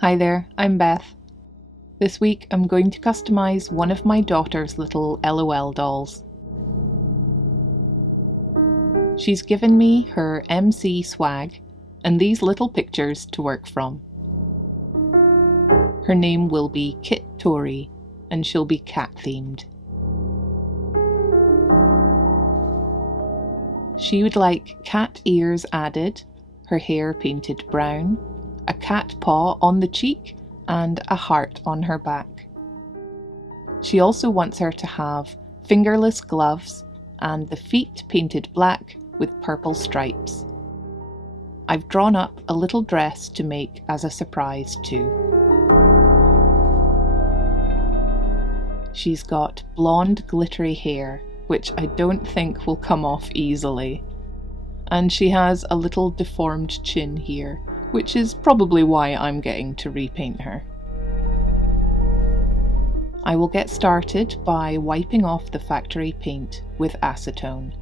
Hi there, I'm Beth. This week I'm going to customise one of my daughter's little L.O.L dolls. She's given me her MC swag and these little pictures to work from. Her name will be Kit Tory and she'll be cat themed. She would like cat ears added, her hair painted brown, a cat paw on the cheek and a heart on her back. She also wants her to have fingerless gloves and the feet painted black with purple stripes. I've drawn up a little dress to make as a surprise too. She's got blonde glittery hair, which I don't think will come off easily. And she has a little deformed chin here, which is probably why I'm getting to repaint her. I will get started by wiping off the factory paint with acetone.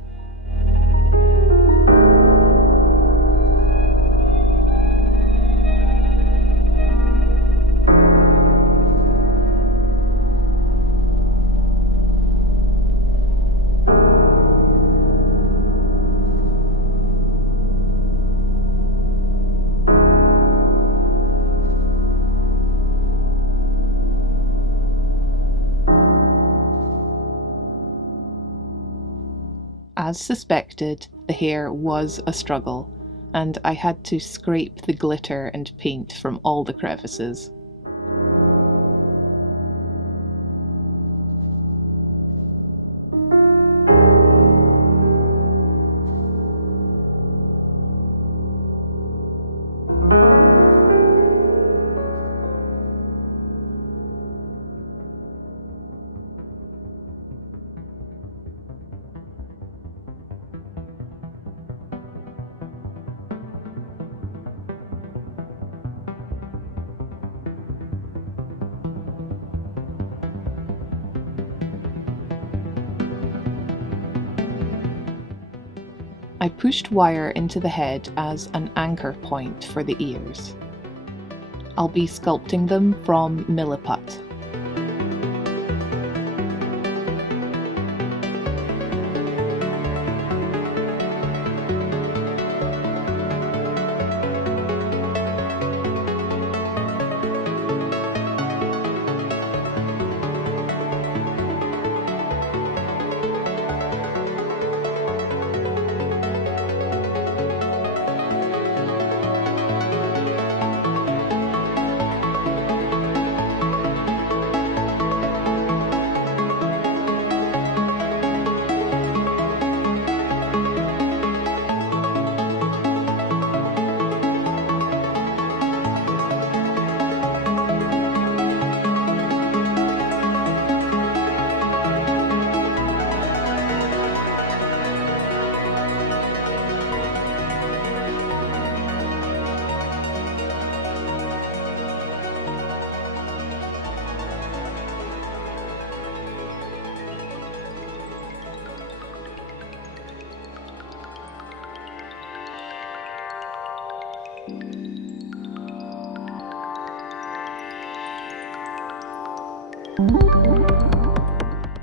As suspected, the hair was a struggle, and I had to scrape the glitter and paint from all the crevices. I pushed wire into the head as an anchor point for the ears. I'll be sculpting them from milliput.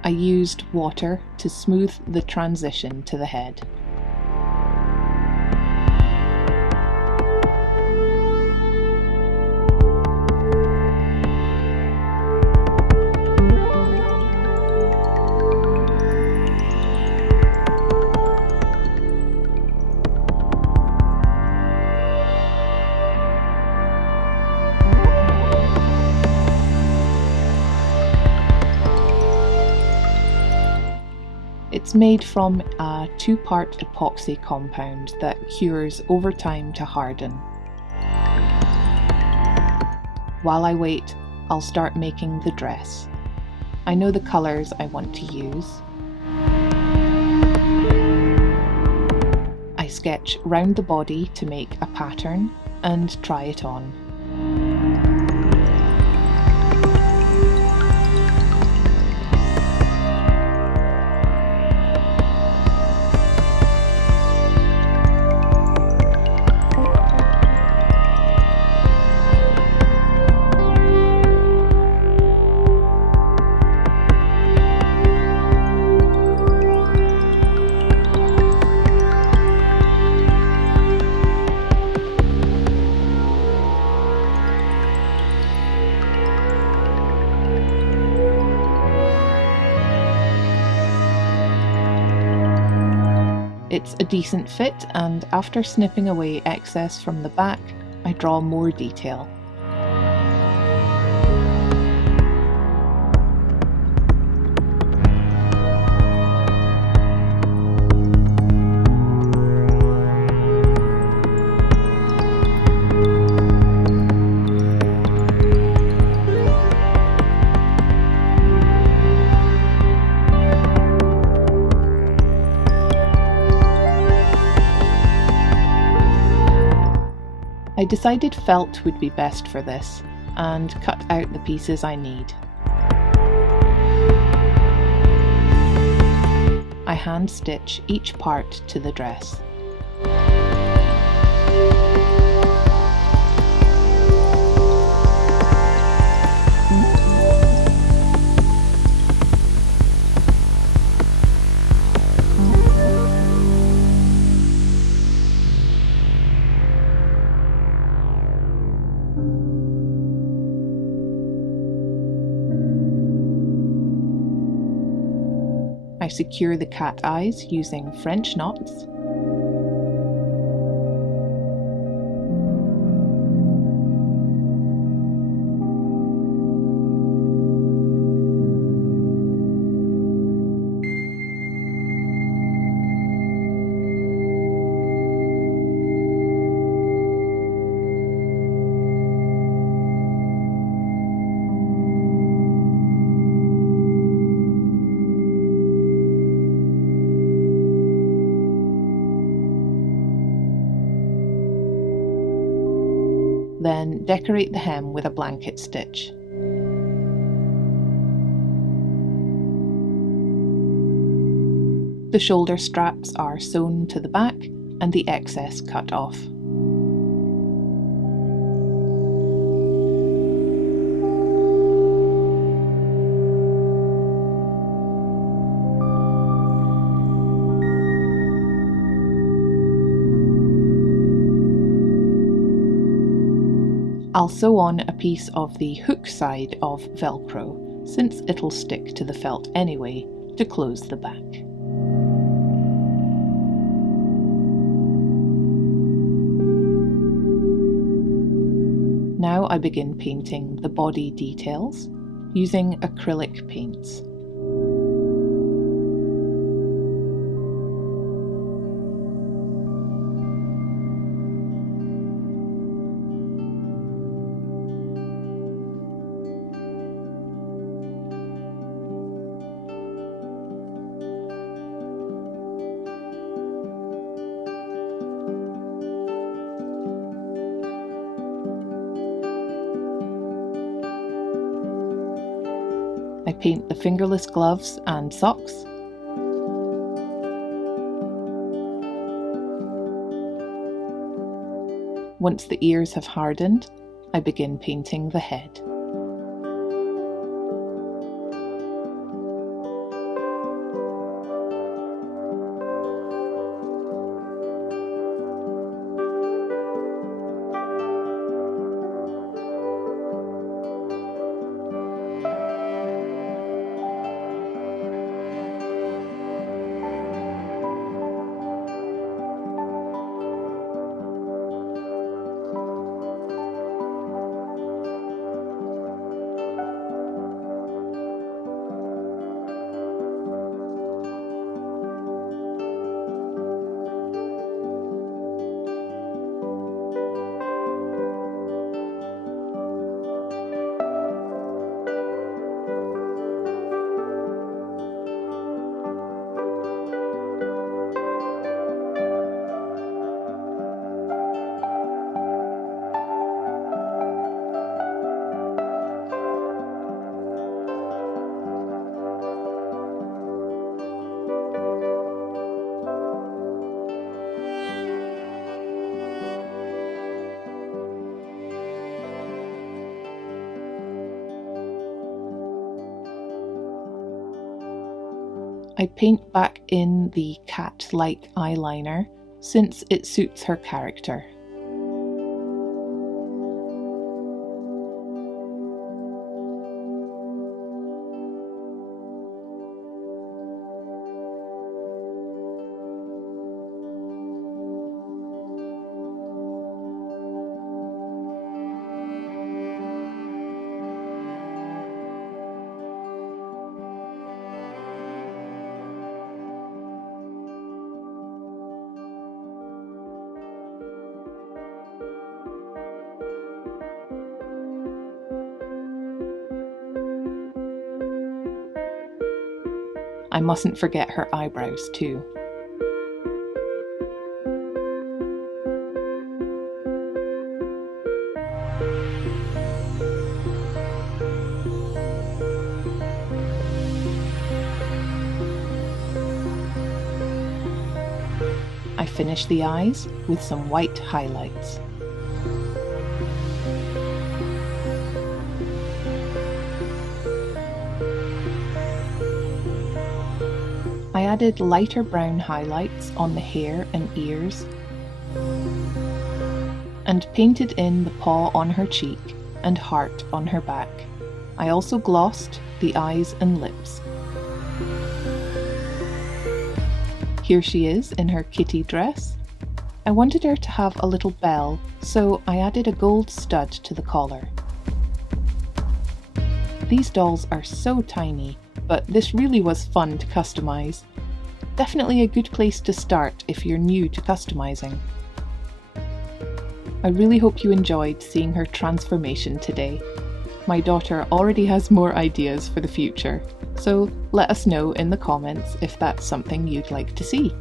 I used water to smooth the transition to the head. It's made from a 2-part epoxy compound that cures over time to harden. While I wait, I'll start making the dress. I know the colours I want to use. I sketch round the body to make a pattern and try it on. It's a decent fit, and after snipping away excess from the back, I draw more detail. I decided felt would be best for this, and cut out the pieces I need. I hand stitch each part to the dress. I secure the cat eyes using French knots. Then decorate the hem with a blanket stitch. The shoulder straps are sewn to the back and the excess cut off. I'll sew on a piece of the hook side of Velcro, since it'll stick to the felt anyway, to close the back. Now I begin painting the body details using acrylic paints. I paint the fingerless gloves and socks. Once the ears have hardened, I begin painting the head. I paint back in the cat-like eyeliner since it suits her character. I mustn't forget her eyebrows too. I finish the eyes with some white highlights. I added lighter brown highlights on the hair and ears and painted in the paw on her cheek and heart on her back. I also glossed the eyes and lips. Here she is in her kitty dress. I wanted her to have a little bell, so I added a gold stud to the collar. These dolls are so tiny, but this really was fun to customise. Definitely a good place to start if you're new to customising. I really hope you enjoyed seeing her transformation today. My daughter already has more ideas for the future, so let us know in the comments if that's something you'd like to see.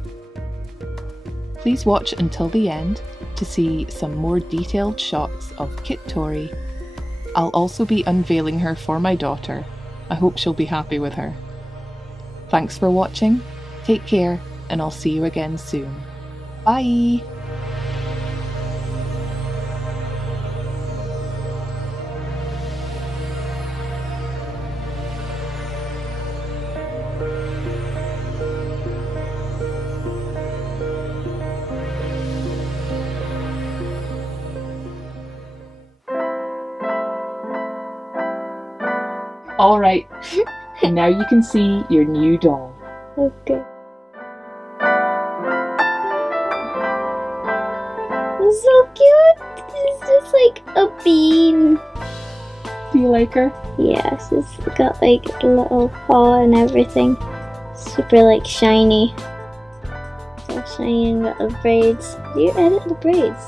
Please watch until the end to see some more detailed shots of Kit Tori. I'll also be unveiling her for my daughter. I hope she'll be happy with her. Thanks for watching, take care, and I'll see you again soon. Bye! Alright, now you can see your new doll. Okay. It's so cute! It's just like a bean. Do you like her? Yes, it's got like a little paw and everything. Super like shiny. So shiny and got the braids. Do you edit the braids?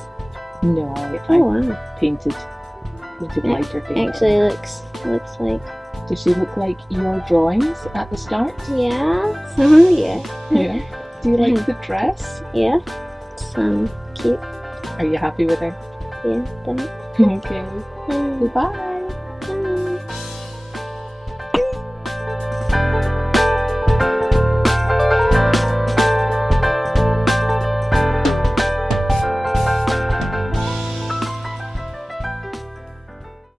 No, Oh wow. painted lighter paint. Actually looks like. Does she look like your drawings at the start? Yeah. Yeah. Yeah. Do you like the dress? Yeah. It's cute. Are you happy with her? Yeah, thanks. Okay. Yeah. Goodbye.